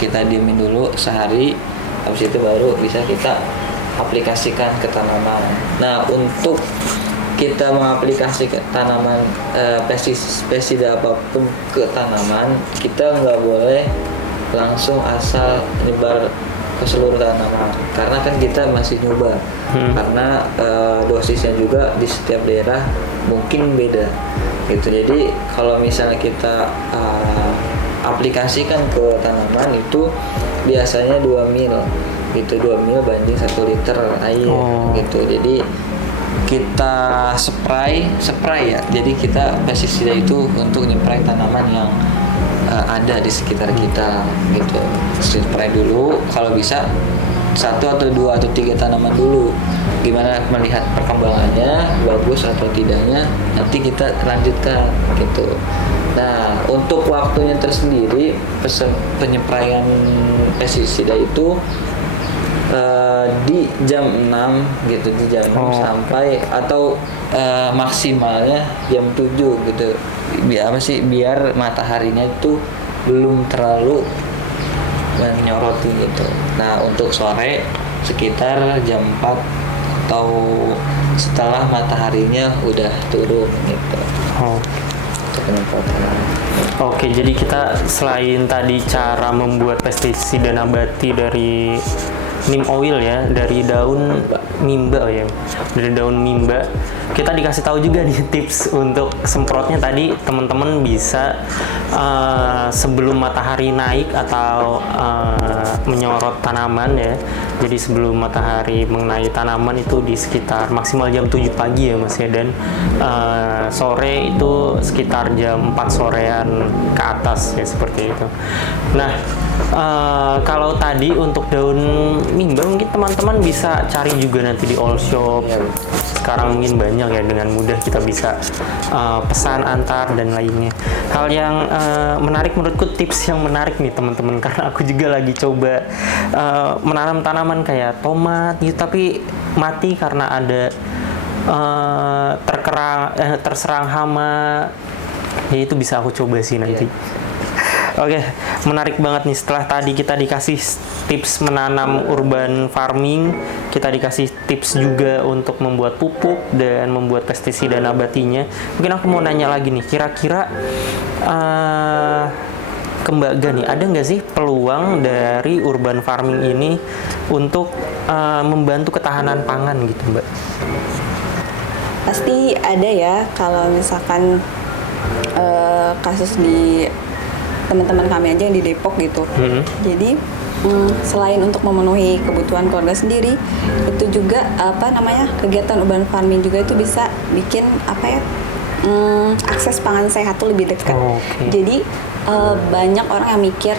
kita diamin dulu sehari, habis itu baru bisa kita aplikasikan ke tanaman. Nah, untuk kita mengaplikasikan tanaman pestisida apapun ke tanaman, kita nggak boleh langsung asal nyebar ke seluruh tanaman, karena kan kita masih nyoba, karena dosisnya juga di setiap daerah mungkin beda gitu. Jadi kalau misalnya kita aplikasikan ke tanaman itu biasanya 2 ml gitu, 2 ml banding 1 liter air gitu. Jadi kita spray ya, jadi kita pestisida itu untuk nyepray tanaman yang ada di sekitar kita gitu. Spray dulu, kalau bisa 1 atau 2 atau 3 tanaman dulu, gimana melihat perkembangannya bagus atau tidaknya, nanti kita lanjutkan gitu. Nah, untuk waktunya tersendiri penyepraian pestisida itu di jam 6 gitu, di jam 6 sampai atau maksimalnya jam 7 gitu. Biar mataharinya itu belum terlalu menyoroti gitu. Nah, untuk sore sekitar jam 4 atau setelah mataharinya udah turun gitu. Oke, jadi kita selain tadi cara membuat pestisida nabati dari neem oil ya, dari daun mimba ya, dari daun mimba, kita dikasih tahu juga nih tips untuk semprotnya. Tadi teman-teman bisa sebelum matahari naik atau menyorot tanaman ya. Jadi sebelum matahari mengenai tanaman itu di sekitar maksimal jam 7 pagi ya Mas ya, dan sore itu sekitar jam 4 sorean ke atas ya, seperti itu. Nah, kalau tadi untuk daun mimba mungkin teman-teman bisa cari juga nanti di all shop. Sekarang mungkin banyak ya, dengan mudah kita bisa pesan antar dan lainnya. Hal yang menarik menurutku, tips yang menarik nih teman-teman, karena aku juga lagi coba menanam tanaman kayak tomat gitu, tapi mati karena ada terserang hama. Ya itu bisa aku coba sih nanti. Oke, menarik banget nih. Setelah tadi kita dikasih tips menanam urban farming, kita dikasih tips juga untuk membuat pupuk dan membuat pestisida nabatinya. Mungkin aku mau nanya lagi nih, kira-kira ke Mbak Gani, ada nggak sih peluang dari urban farming ini untuk membantu ketahanan pangan gitu, Mbak? Pasti ada ya, kalau misalkan kasus di teman-teman kami aja yang di Depok gitu. Jadi selain untuk memenuhi kebutuhan keluarga sendiri, itu juga kegiatan urban farming juga itu bisa bikin akses pangan sehat tuh lebih dekat. Jadi banyak orang yang mikir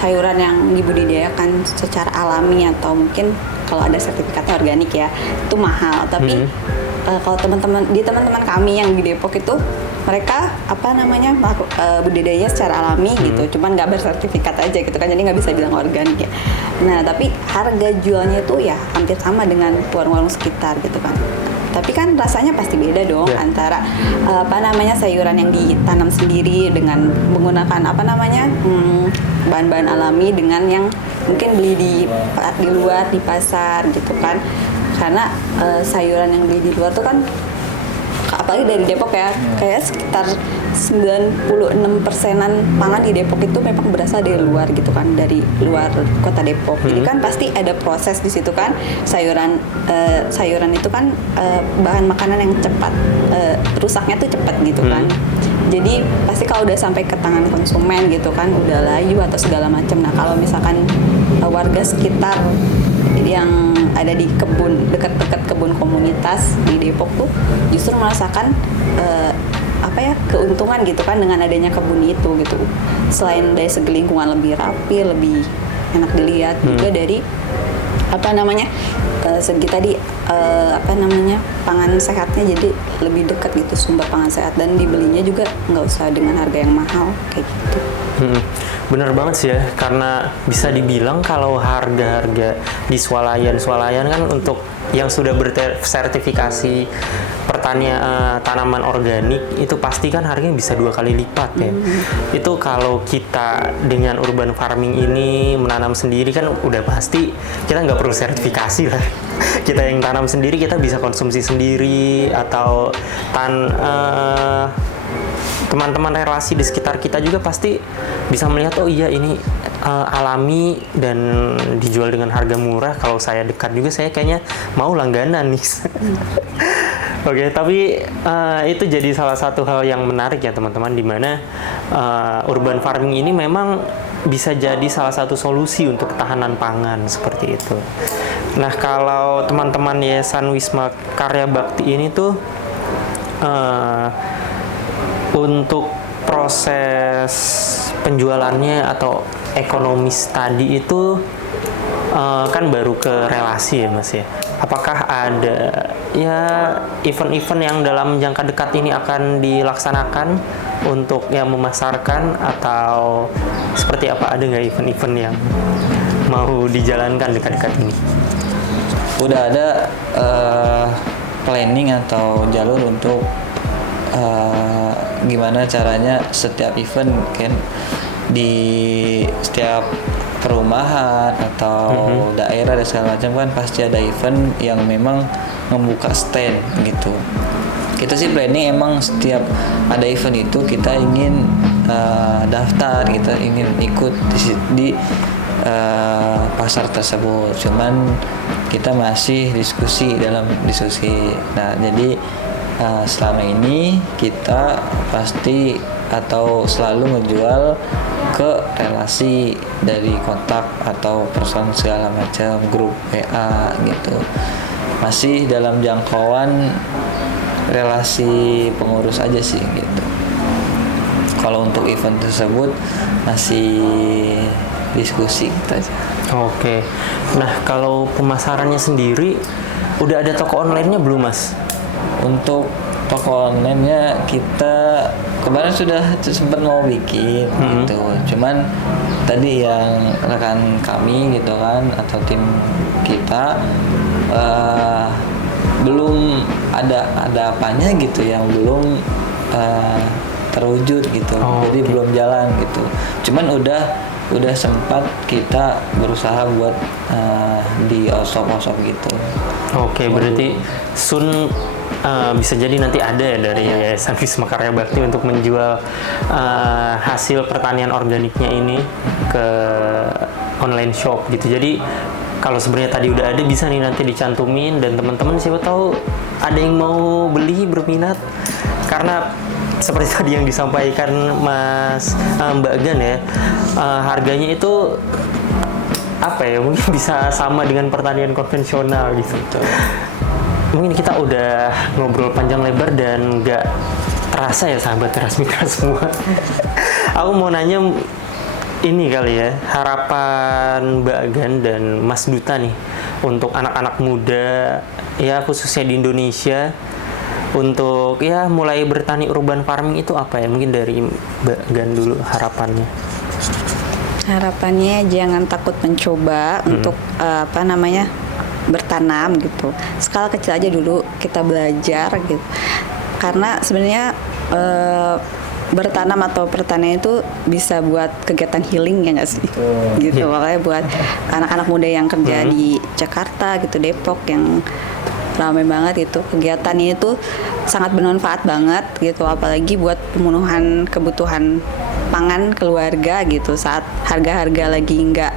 sayuran yang dibudidayakan secara alami atau mungkin kalau ada sertifikat organik ya itu mahal, tapi kalau teman-teman kami yang di Depok itu mereka budidaya secara alami gitu, cuman nggak bersertifikat aja gitu kan, jadi nggak bisa bilang organik ya. Nah, tapi harga jualnya itu ya hampir sama dengan warung-warung sekitar gitu kan. Tapi kan rasanya pasti beda dong antara sayuran yang ditanam sendiri dengan menggunakan bahan-bahan alami dengan yang mungkin beli di luar di pasar gitu kan. Karena sayuran yang beli di luar tuh kan apalagi dari Depok ya, kayak sekitar 96%-an pangan di Depok itu memang berasal dari luar gitu kan, dari luar kota Depok. Jadi kan pasti ada proses di situ kan, sayuran itu kan bahan makanan yang cepat rusaknya tuh cepat gitu kan. Jadi pasti kalau udah sampai ke tangan konsumen gitu kan, udah layu atau segala macam. Nah kalau misalkan warga sekitar yang ada di kebun, dekat-dekat kebun komunitas di Depok tuh justru merasakan keuntungan gitu kan dengan adanya kebun itu gitu. Selain dari segi lingkungan lebih rapi, lebih enak dilihat, juga dari segi tadi pangan sehatnya jadi lebih dekat gitu, sumber pangan sehat, dan dibelinya juga nggak usah dengan harga yang mahal kayak gitu. Bener banget sih ya, karena bisa dibilang kalau harga-harga di swalayan kan untuk yang sudah bersertifikasi pertanian tanaman organik itu pasti kan harganya bisa 2 kali lipat ya. Itu kalau kita dengan urban farming ini menanam sendiri kan udah pasti kita nggak perlu sertifikasi lah. Kita yang tanam sendiri kita bisa konsumsi sendiri, atau teman-teman relasi di sekitar kita juga pasti bisa melihat, oh iya ini alami dan dijual dengan harga murah. Kalau saya dekat juga saya kayaknya mau langganan nih. Oke, tapi itu jadi salah satu hal yang menarik ya teman-teman, di mana urban farming ini memang bisa jadi salah satu solusi untuk ketahanan pangan seperti itu. Nah, kalau teman-teman Yayasan Wisma Karya Bakti ini tuh untuk proses penjualannya atau ekonomis tadi itu kan baru ke relasi ya Mas ya. Apakah ada ya event-event yang dalam jangka dekat ini akan dilaksanakan untuk yang memasarkan, atau seperti apa? Ada nggak event-event yang mau dijalankan dekat-dekat ini? Udah ada planning atau jalur untuk gimana caranya setiap event kan di setiap perumahan atau daerah dan segala macam kan pasti ada event yang memang membuka stand gitu. Kita sih planning emang setiap ada event itu kita ingin daftar, kita ingin ikut di pasar tersebut. Cuman kita masih dalam diskusi. Nah, jadi selama ini kita pasti atau selalu ngejual ke relasi dari kontak atau person segala macam, grup WA gitu. Masih dalam jangkauan relasi pengurus aja sih gitu. Kalau untuk event tersebut masih diskusi kita aja. Oke. Nah, kalau pemasarannya sendiri udah ada toko online-nya belum, Mas? Untuk toko online-nya kita kemarin sudah sempat mau bikin gitu. Cuman tadi yang rekan kami gitu kan atau tim kita belum ada apanya gitu yang belum terwujud gitu. Jadi belum jalan gitu. Cuman udah sempat kita berusaha buat di osop gitu. Oke, berarti soon bisa jadi nanti ada ya dari Yayasan Wisma Karya Bakti untuk menjual hasil pertanian organiknya ini ke online shop gitu. Jadi kalau sebenarnya tadi udah ada, bisa nih nanti dicantumin, dan teman-teman siapa tahu ada yang mau beli, berminat, karena seperti tadi yang disampaikan Mbak Gan ya, harganya itu apa ya, mungkin bisa sama dengan pertanian konvensional gitu. Mungkin kita udah ngobrol panjang lebar dan nggak terasa ya sahabat Teras Mitra semua. Aku mau nanya ini kali ya, harapan Mbak Gan dan Mas Duta nih untuk anak-anak muda ya khususnya di Indonesia untuk ya mulai bertani urban farming itu apa ya? Mungkin dari Mbak Gan dulu harapannya. Harapannya jangan takut mencoba untuk bertanam gitu. Skala kecil aja dulu kita belajar gitu. Karena sebenarnya bertanam atau pertanian itu bisa buat kegiatan healing ya nggak sih? Gitu. Makanya buat anak-anak muda yang kerja di Jakarta gitu, Depok yang ramai banget itu kegiatannya itu sangat bermanfaat banget gitu, apalagi buat pemenuhan kebutuhan pangan keluarga gitu saat harga-harga lagi nggak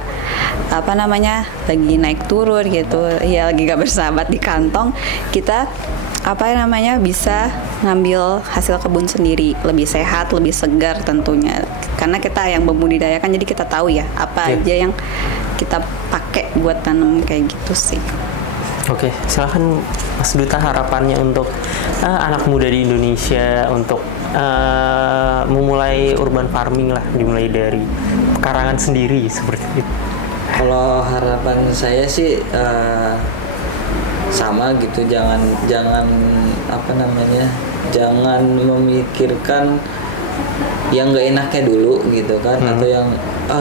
lagi naik turun gitu ya, lagi nggak bersahabat di kantong, kita bisa ngambil hasil kebun sendiri, lebih sehat, lebih segar tentunya karena kita yang membudidayakan, jadi kita tahu ya apa aja yang kita pakai buat tanam kayak gitu sih. Oke, silakan Mas Duta, harapannya untuk anak muda di Indonesia untuk memulai urban farming lah, dimulai dari pekarangan sendiri seperti itu. Kalau harapan saya sih sama gitu, jangan jangan memikirkan yang nggak enaknya dulu gitu kan, atau yang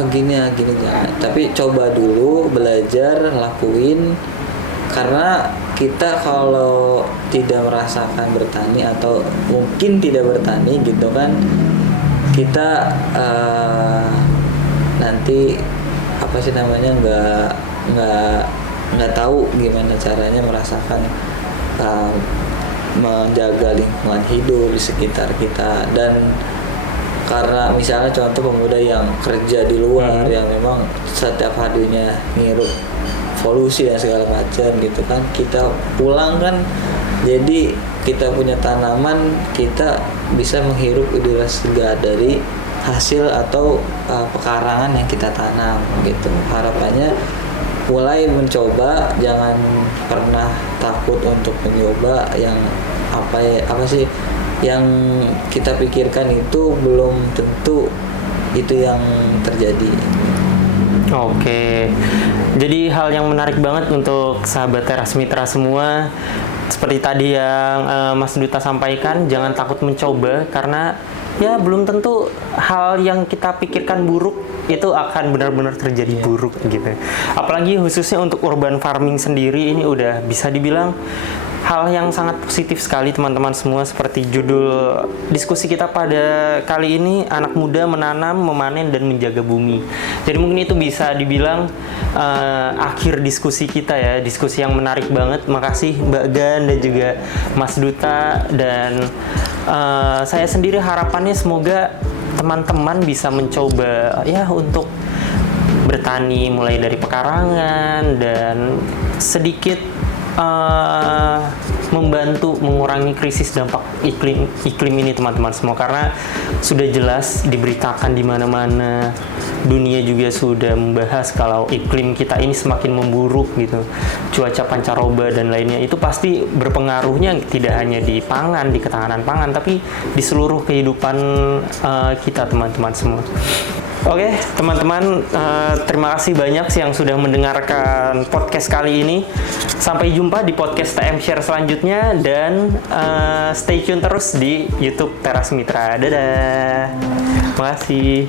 gini jangan, tapi coba dulu, belajar, lakuin, karena kita kalau tidak merasakan bertani atau mungkin tidak bertani gitu kan, kita nanti nggak tahu gimana caranya merasakan menjaga lingkungan hidup di sekitar kita. Dan karena misalnya contoh pemuda yang kerja di luar yang memang setiap harinya ngirup polusi dan segala macam gitu kan, kita pulang kan, jadi kita punya tanaman, kita bisa menghirup udara segar dari hasil atau pekarangan yang kita tanam gitu. Harapannya mulai mencoba, jangan pernah takut untuk mencoba yang apa sih yang kita pikirkan itu belum tentu itu yang terjadi. Oke, jadi hal yang menarik banget untuk sahabat Teras Mitra semua, seperti tadi yang Mas Duta sampaikan, jangan takut mencoba karena ya belum tentu hal yang kita pikirkan buruk itu akan benar-benar terjadi buruk gitu. Apalagi khususnya untuk urban farming sendiri, ini udah bisa dibilang hal yang sangat positif sekali teman-teman semua. Seperti judul diskusi kita pada kali ini, anak muda menanam, memanen, dan menjaga bumi. Jadi mungkin itu bisa dibilang akhir diskusi kita ya, diskusi yang menarik banget. Makasih Mbak Gan dan juga Mas Duta, dan saya sendiri harapannya semoga teman-teman bisa mencoba ya untuk bertani mulai dari pekarangan dan sedikit membantu mengurangi krisis dampak iklim ini teman-teman semua, karena sudah jelas diberitakan di mana-mana, dunia juga sudah membahas kalau iklim kita ini semakin memburuk gitu, cuaca pancaroba dan lainnya itu pasti berpengaruhnya tidak hanya di pangan, di ketahanan pangan, tapi di seluruh kehidupan kita teman-teman semua. Oke, teman-teman, terima kasih banyak yang sudah mendengarkan podcast kali ini. Sampai jumpa di podcast TM Share selanjutnya, dan stay tune terus di YouTube Teras Mitra. Dadah. Terima kasih.